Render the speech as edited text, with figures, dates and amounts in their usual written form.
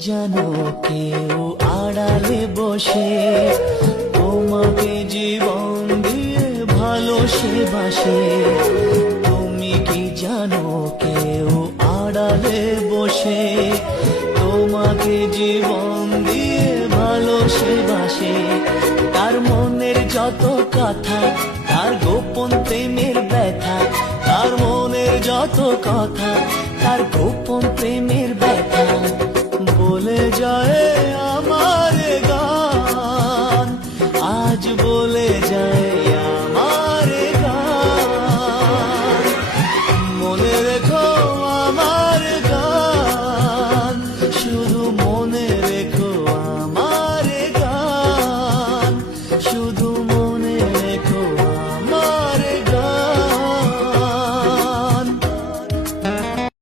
জানো কেউ আড়ালে বসে তোমাকে জীবন দিয়ে ভালোসে বাসে? তুমি কি জানো কেউ আড়ালে বসে তোমাকে জীবন দিয়ে ভালোসে বাসে? তার মনের যত কথা, তার গোপন প্রেমের ব্যথা, তার মনের যত কথা, তার গোপন